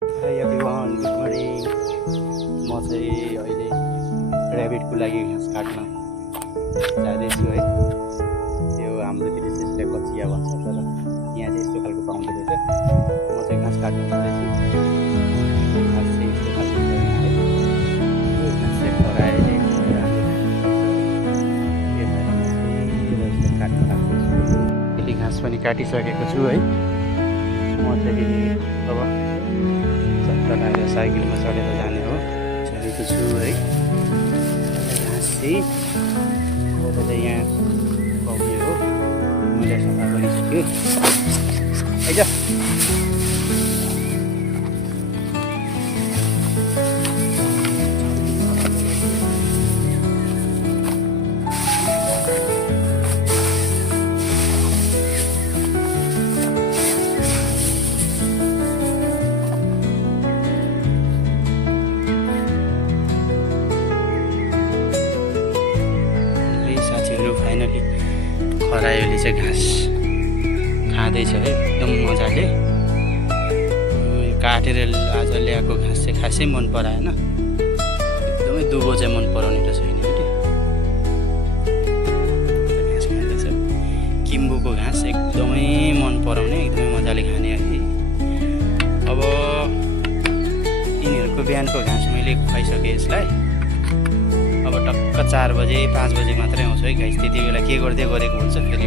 High everyone, good morning. म चाहिँ अहिले ऱ्याबिटको लागि घाँस काट्न जाँदैछु है। यो हाम्रोतिर चाहिँ यसलाई कचिया भन्छ, तर यहाँ चाहिँ यस्तो खालको पाउँदो रहेछ। म चाहिँ घाँस काट्न जाँदैछु। घाँस चाहिँ यस्तो खालको छ यहाँ है। यो घाँस चाहिँ खरायोले काट्न लाग्दैछु। यसले घाँस पनि काटिसकेको छु है। म चाहिँ अब चलाएर साइकलमा चढेर जाने हो। चढेको छु है। घाँस चाहिँ यहाँ पाउने हो। मैले सफा गरिसकेँ। आइज फाइनली खरायोले चाहिँ घाँस खाँदैछ है एकदम मजाले। काटेर आज ल्याएको घाँस चाहिँ खासै मन पराएन। एकदमै दुबो चाहिँ मन पराउने त छैन कि घाँस खाँदैछ। किम्बुको घाँस एकदमै मन पराउने, एकदमै मजाले खाने है। अब यिनीहरूको बिहानको घाँस मैले खुवाइसकेँ यसलाई। अब टक्क 4 बजे 5 बजे मात्रै आउँछ है गाइस। त्यति बेला के गर्दै गरेको हुन्छ फेरि